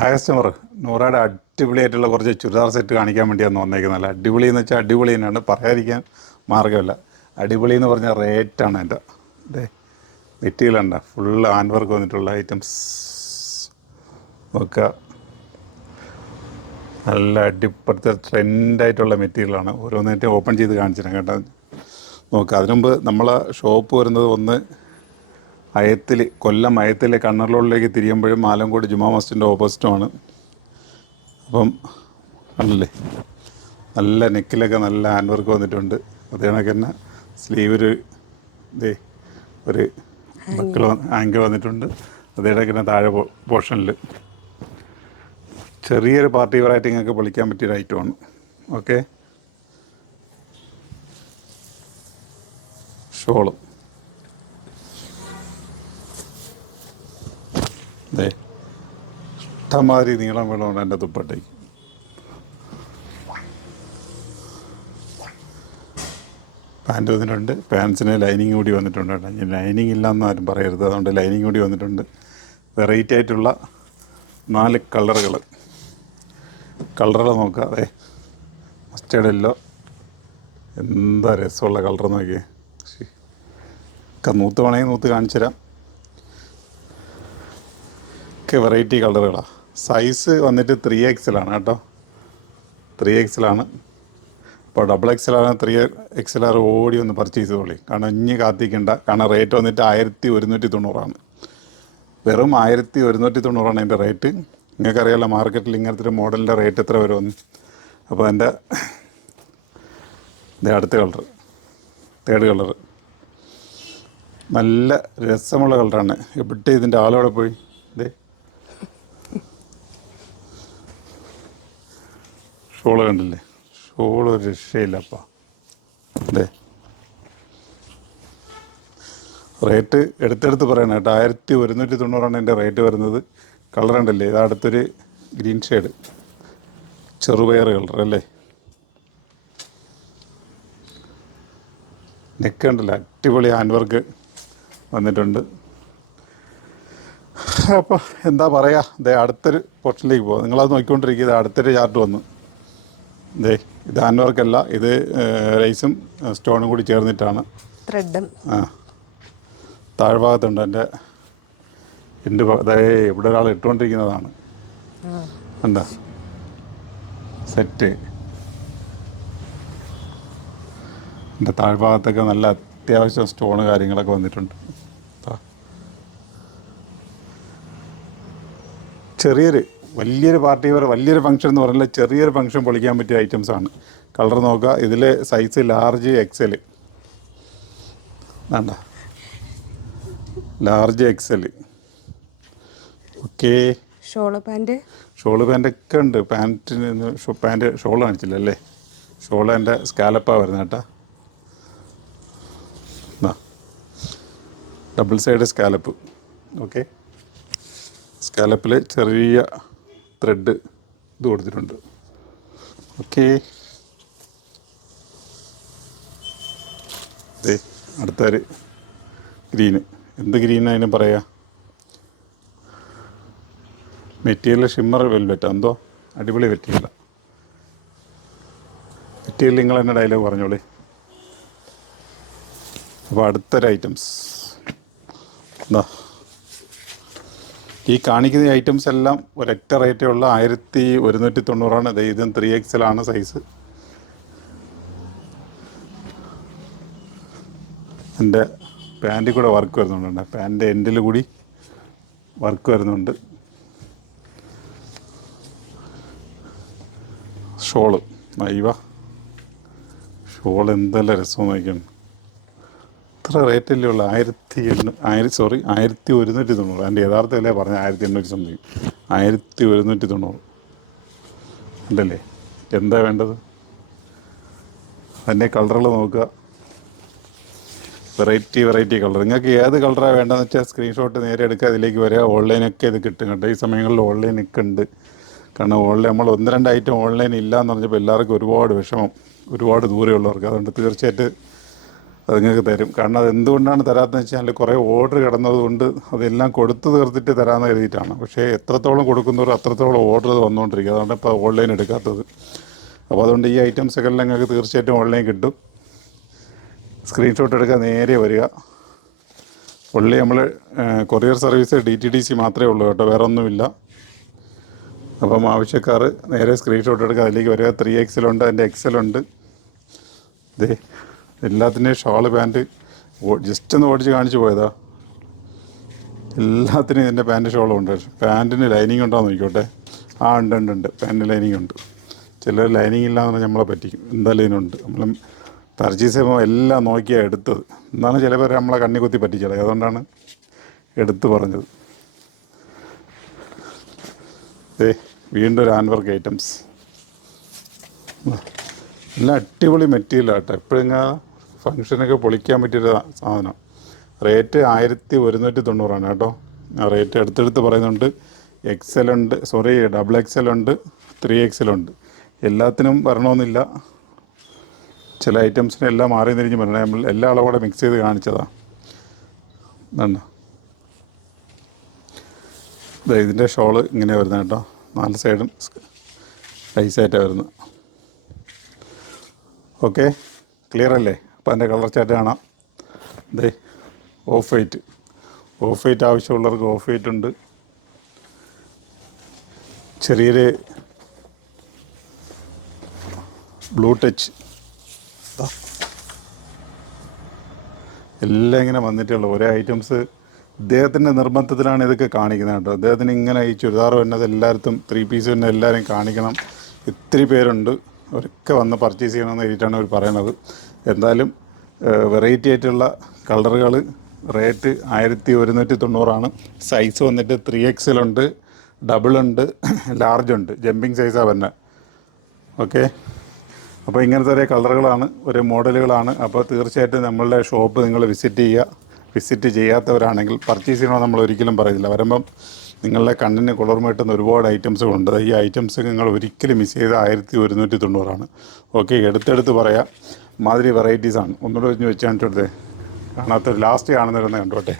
ആ കസ്റ്റമർ നൂറയുടെ അടിപൊളിയായിട്ടുള്ള കുറച്ച് ചുരിദാർ സെറ്റ് കാണിക്കാൻ വേണ്ടിയാണ് വന്നേക്കുന്നത്. നല്ല അടിപൊളി എന്ന് വെച്ചാൽ അടിപൊളി തന്നെയാണ്, പറയാതിരിക്കാൻ മാർഗ്ഗമില്ല. അടിപൊളി എന്ന് പറഞ്ഞാൽ റേറ്റാണ് എൻ്റെ. അതെ, മെറ്റീരിയലുണ്ട്, ഫുള്ള് ഹാൻഡ് വർക്ക് വന്നിട്ടുള്ള ഐറ്റംസ് നോക്കുക. നല്ല അടിപ്പുറത്തെ ട്രെൻഡായിട്ടുള്ള മെറ്റീരിയലാണ്. ഓരോന്നായിട്ട് ഓപ്പൺ ചെയ്ത് കാണിച്ചിരുന്നു കേട്ടോ. നോക്കുക, അതിനുമുമ്പ് നമ്മളെ ഷോപ്പ് വരുന്നത് ഒന്ന് അയത്തിൽ, കൊല്ലം അയത്തിൽ കണ്ണൂർ റോഡിലേക്ക് തിരിയുമ്പോഴും ആലങ്കോട് ജുമാ മസ്ജിദിൻ്റെ ഓപ്പോസിറ്റുമാണ്. അപ്പം കണ്ടില്ലേ, നല്ല നെക്കിലൊക്കെ നല്ല ഹാൻഡ് വർക്ക് വന്നിട്ടുണ്ട്. അതേ കണക്ക് തന്നെ സ്ലീവ് ഒരു ബക്കിൾ ആങ്കിൾ വന്നിട്ടുണ്ട്. അതേ കണക്ക് തന്നെ താഴെ പോർഷനിൽ ചെറിയൊരു പാർട്ടി വെറൈറ്റിങ്ങൊക്കെ പൊളിക്കാൻ പറ്റിയൊരു ഐറ്റമാണ്. ഓക്കെ, ഷോള് അതെ, ഇഷ്ടംമാതിരി നീളം വേണമുണ്ട് എൻ്റെ ദുപ്പട്ടയ്ക്ക്. പാൻറ്റ് വന്നിട്ടുണ്ട്, പാൻസിന് ലൈനിങ് കൂടി വന്നിട്ടുണ്ട് കേട്ടോ. ഞാൻ ലൈനിങ് ഇല്ലയെന്ന് ആരും പറയരുത്, അതുകൊണ്ട് ലൈനിങ് കൂടി വന്നിട്ടുണ്ട്. വെറൈറ്റി ആയിട്ടുള്ള 4 കളറുകൾ നോക്കുക. അതെ, മസ്റ്റേർഡ് യെല്ലോ, എന്താ രസമുള്ള കളർ നോക്കിയേ. നൂത്ത് വേണമെങ്കിൽ നൂത്ത് കാണിച്ചു തരാം. ഒക്കെ വെറൈറ്റി കളറുകളാണ്. സൈസ് വന്നിട്ട് 3XL ആണ് കേട്ടോ, 3XL ആണ്. അപ്പോൾ XXL ആണ്, 3XL ഓടി ഒന്ന് പർച്ചേസ് ചെയ്തോളി. കാരണം ഇനി കാത്തിക്കേണ്ട, കാരണം റേറ്റ് വന്നിട്ട് 1190 വെറും 1190 അതിൻ്റെ റേറ്റ്. നിങ്ങൾക്കറിയാമല്ലോ മാർക്കറ്റിൽ ഇങ്ങനത്തെ ഒരു മോഡലിൻ്റെ റേറ്റ് എത്ര വരുമെന്ന്. അപ്പോൾ എൻ്റെ അടുത്ത കളർ, തേർഡ് കളർ, നല്ല രസമുള്ള കളറാണ്. എവിടെ ഇതിൻ്റെ ആളോടെ പോയി. ഇതേ ഷോള് കണ്ടില്ലേ, ഷോള് ഒരു രക്ഷയില്ലപ്പാ. അതെ, റേറ്റ് എടുത്തെടുത്ത് പറയണം കേട്ടോ. 1190 എൻ്റെ റേറ്റ് വരുന്നത്. കളർ ഉണ്ടല്ലേ, ഇത് അടുത്തൊരു ഗ്രീൻ ഷെയ്ഡ്, ചെറുപയർ കളർ അല്ലേ. നെക്ക് ഉണ്ടല്ലോ, അടിപൊളി ഹാൻഡ് വർക്ക് വന്നിട്ടുണ്ട്. അപ്പോൾ എന്താ പറയുക, ഇതേ അടുത്തൊരു പോർഷനിലേക്ക് പോകാം. നിങ്ങളത് നോക്കിക്കൊണ്ടിരിക്കുക. ഇത് അടുത്തൊരു ചാർട്ട് വന്നു. ഇതേ, ഇത് ഹാൻഡ് വർക്കല്ല, ഇത് റൈസും സ്റ്റോണും കൂടി ചേർന്നിട്ടാണ്. ത്രെഡും താഴ്ഭാഗത്തുണ്ട്. എൻ്റെ ഇവിടെ ഒരാൾ ഇട്ടുകൊണ്ടിരിക്കുന്നതാണ്. എന്താ സെറ്റ്, എൻ്റെ താഴ്ഭാഗത്തൊക്കെ നല്ല അത്യാവശ്യം സ്റ്റോണ് കാര്യങ്ങളൊക്കെ വന്നിട്ടുണ്ട്. വലിയൊരു പാർട്ടി വെയർ, വലിയൊരു ഫംഗ്ഷൻ എന്ന് പറഞ്ഞാൽ ചെറിയൊരു ഫംഗ്ഷൻ പൊളിക്കാൻ പറ്റിയ ഐറ്റംസാണ്. കളർ നോക്കുക, ഇതിൽ സൈസ് ലാർജ് XL, വേണ്ട ലാർജ് XL. ഓക്കെ, ഷോള് പാൻറ്റൊക്കെ ഉണ്ട്. പാൻറ്റ് ഷോൾ കാണിച്ചില്ല അല്ലേ. ഷോൾ എൻ്റെ സ്കാലപ്പാണ് വരുന്നത് കേട്ടോ. Double side scallop. ഓക്കെ, സ്കാലപ്പിൽ ചെറിയ ത്രെഡ് ഇത് കൊടുത്തിട്ടുണ്ട്. ഓക്കെ, അതെ, അടുത്തൊരു ഗ്രീന്. എന്ത് ഗ്രീൻ അതിന് പറയുക, മെറ്റീരിയൽ ഷിമ്മർ വെൽവെറ്റ് എന്തോ അടിപൊളി മെറ്റീരിയലാണ്. മെറ്റീരിയൽ നിങ്ങൾ തന്നെ ഡയലോഗ് പറഞ്ഞോളി. അപ്പോൾ അടുത്തൊരു ഐറ്റംസ് എന്താ, ഈ കാണിക്കുന്ന ഐറ്റംസ് എല്ലാം ഒരൊറ്റ റേറ്റേ ഉള്ള 1190. അതെ, ഇതും 3XL ആണ് സൈസ്. എൻ്റെ പാൻറ്റിൽ കൂടെ വർക്ക് വരുന്നുണ്ട്, പാൻറ്റിൻ്റെ എൻഡിൽ കൂടി വർക്ക് വരുന്നുണ്ട്. ഷോള് ഷോൾ എന്തെല്ലാം രസം നോക്കിയാണ്. ഇത്ര റേറ്റല്ലേ ഉള്ളൂ, 1190. അതിൻ്റെ യഥാർത്ഥ വില പറഞ്ഞ 1800 സംതിങ്, 1190 ഉണ്ടല്ലേ. എന്താ വേണ്ടത്, അതിൻ്റെ കളറുകൾ നോക്കുക. Variety colour. നിങ്ങൾക്ക് ഏത് കളറാണ് വേണ്ടതെന്ന് വെച്ചാൽ സ്ക്രീൻഷോട്ട് നേരെ എടുക്കുക, അതിലേക്ക് വരിക. ഓൺലൈനൊക്കെ ഇത് കിട്ടും കേട്ടോ. ഈ സമയങ്ങളിൽ ഓൺലൈനൊക്കെ ഉണ്ട്. കാരണം ഓൺലൈൻ നമ്മൾ 1-2 ഐറ്റം ഓൺലൈൻ ഇല്ലയെന്ന് പറഞ്ഞപ്പോൾ എല്ലാവർക്കും ഒരുപാട് വിഷമം, ഒരുപാട് ദൂരെയുള്ളവർക്ക്. അതുകൊണ്ട് തീർച്ചയായിട്ടും അത് നിങ്ങൾക്ക് തരും. കാരണം അത് എന്തുകൊണ്ടാണ് തരാത്തതെന്ന് വെച്ചാൽ കുറേ ഓർഡർ കിടന്നതുകൊണ്ട് അതെല്ലാം കൊടുത്തു തീർത്തിട്ട് തരാമെന്ന് കരുതിയിട്ടാണ്. പക്ഷേ എത്രത്തോളം കൊടുക്കുന്നവർ അത്രത്തോളം ഓർഡർ വന്നുകൊണ്ടിരിക്കുക. അതുകൊണ്ട് ഇപ്പോൾ ഓൺലൈൻ എടുക്കാത്തത്. അപ്പോൾ അതുകൊണ്ട് ഈ ഐറ്റംസൊക്കെ എല്ലാം നിങ്ങൾക്ക് തീർച്ചയായിട്ടും ഓൺലൈൻ കിട്ടും. സ്ക്രീൻഷോട്ട് എടുക്കുക, നേരെ വരിക. ഉള്ളി നമ്മൾ കൊറിയർ സർവീസ് DTDC മാത്രമേ ഉള്ളൂ കേട്ടോ, വേറെ ഒന്നുമില്ല. അപ്പം ആവശ്യക്കാർ നേരെ സ്ക്രീൻഷോട്ട് എടുക്കുക, അതിലേക്ക് വരിക. 3XL ഉണ്ട്, അതിൻ്റെ XL ഉണ്ട്. ഇതേ എല്ലാത്തിൻ്റെയും ഷാള്, പാൻറ്റ് ജസ്റ്റ് ഒന്ന് ഓടിച്ച് കാണിച്ച് പോയതാ. എല്ലാത്തിനും ഇതിൻ്റെ പാൻറ്റ് ഷോളും ഉണ്ട്. പാൻറ്റിന് ലൈനിങ് ഉണ്ടോ എന്ന് നോക്കിക്കോട്ടെ. ഉണ്ട്. പാൻറ്റിന് ലൈനിങ് ഉണ്ട്. ചിലർ ലൈനിങ് ഇല്ലാന്ന് പറഞ്ഞാൽ നമ്മളെ പറ്റിക്കും. എന്തായാലും ഇതിനുണ്ട്. നമ്മൾ പർച്ചേസ് ചെയ്യുമ്പോൾ എല്ലാം നോക്കിയാണ് എടുത്തത്. എന്നാണ് ചില പേര് നമ്മളെ കണ്ണി കുത്തി പറ്റിച്ചത്. അതുകൊണ്ടാണ് എടുത്ത് പറഞ്ഞത്. വീണ്ടും ഒരു ഹാൻഡ് വർക്ക് ഐറ്റംസ്. എല്ലാം അടിപൊളി മെറ്റീരിയലാട്ടോ. എപ്പോഴും ഫങ്ഷനൊക്കെ പൊളിക്കാൻ പറ്റിയൊരു സാധനം. റേറ്റ് 1190 കേട്ടോ. ആ റേറ്റ് എടുത്തെടുത്ത് പറയുന്നുണ്ട്. XL ഉണ്ട്, XXL ഉണ്ട്, 3XL ഉണ്ട്. എല്ലാത്തിനും വരണമെന്നില്ല. ചില ഐറ്റംസിന് എല്ലാം മാറി തിരിഞ്ഞ് വരണം. നമ്മൾ എല്ലാ അളവോടെ മിക്സ് ചെയ്ത് കാണിച്ചതാണ്. വേണ്ട, ഇതിൻ്റെ ഷോള് ഇങ്ങനെ വരുന്നത് കേട്ടോ. 4 സൈഡും നൈസായിട്ടാണ് വരുന്നത്. ഓക്കെ, ക്ലിയർ അല്ലേ? അപ്പോൾ അതിൻ്റെ കളർ ചാർട്ട് കാണാം. ഓഫ് വൈറ്റ് ആവശ്യമുള്ളവർക്ക് ഓഫ് വൈറ്റ് ഉണ്ട്. ചെറിയൊരു ബ്ലൂ ടച്ച് എല്ലാം ഇങ്ങനെ വന്നിട്ടുള്ളൂ. ഒരേ ഐറ്റംസ് ഇദ്ദേഹത്തിൻ്റെ നിർബന്ധത്തിലാണ് ഇതൊക്കെ കാണിക്കുന്നത് കേട്ടോ. അദ്ദേഹത്തിന് ഇങ്ങനെ ഈ ചുരിദാർ വരുന്നത് എല്ലായിടത്തും 3 പീസ് വരുന്നത് എല്ലാവരും കാണിക്കണം. ഇത്തിരി പേരുണ്ട്, അവരൊക്കെ വന്ന് പർച്ചേസ് ചെയ്യണമെന്ന് എഴുതിയിട്ടാണ് അവർ പറയണത്. എന്തായാലും വെറൈറ്റി ആയിട്ടുള്ള കളറുകൾ. റേറ്റ് 1190. സൈസ് വന്നിട്ട് 3XL ഉണ്ട്, ഡബിൾ ഉണ്ട്, ലാർജ് ഉണ്ട്. ജമ്പിങ് സൈസാണ് വരുന്നത്. ഓക്കെ, അപ്പോൾ ഇങ്ങനത്തെ ഒരേ കളറുകളാണ്, ഒരേ മോഡലുകളാണ്. അപ്പോൾ തീർച്ചയായിട്ടും നമ്മളുടെ ഷോപ്പ് നിങ്ങൾ വിസിറ്റ് ചെയ്യാത്തവരാണെങ്കിൽ പർച്ചേസ് ചെയ്യണമെന്ന് നമ്മൾ ഒരിക്കലും പറയില്ല. വരുമ്പം നിങ്ങളുടെ കണ്ണിന് കുളിർമ കിട്ടുന്ന ഒരുപാട് ഐറ്റംസുകളുണ്ട്. ഈ ഐറ്റംസ് നിങ്ങൾ ഒരിക്കലും മിസ് ചെയ്ത് 1190. ഓക്കെ, എടുത്തെടുത്ത് പറയാം. മാതിരി വെറൈറ്റീസാണ്. ഒന്നുകൂടെ വെച്ച് കാണിച്ചോട്ടെ. കാണാത്തൊരു ലാസ്റ്റ് കാണുന്നവരൊന്ന് കണ്ടോട്ടെ.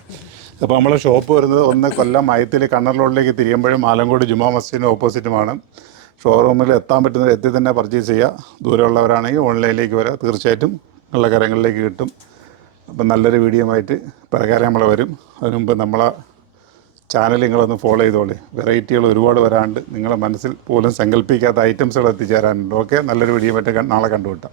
അപ്പോൾ നമ്മളെ ഷോപ്പ് വരുന്നത് കൊല്ലം മയത്തിൽ കണ്ണർ റോഡിലേക്ക് തിരിയുമ്പോഴും ആലങ്കോട് ജുമാ മസ്ജിദിന് ഓപ്പോസിറ്റുമാണ്. ഷോറൂമിൽ എത്താൻ പറ്റുന്നത് എത്തി തന്നെ പർച്ചേസ് ചെയ്യുക. ദൂരമുള്ളവരാണെങ്കിൽ ഓൺലൈനിലേക്ക് വരാം. തീർച്ചയായിട്ടും നല്ല കാര്യങ്ങളിലേക്ക് കിട്ടും. അപ്പം നല്ലൊരു വീഡിയോ ആയിട്ട് പ്രകാരം നമ്മൾ വരും. അതിനു മുമ്പ് നമ്മളെ ചാനൽ നിങ്ങളൊന്ന് ഫോളോ ചെയ്തോളേ. വെറൈറ്റികൾ ഒരുപാട് വരാണ്ട് നിങ്ങളെ മനസ്സിൽ പോലും സങ്കല്പിക്കാത്ത ഐറ്റംസുകൾ എത്തിച്ചേരാനുണ്ട്. ഓക്കെ, നല്ലൊരു വീഡിയോ ആയിട്ട് നാളെ കണ്ടുമുട്ടാം.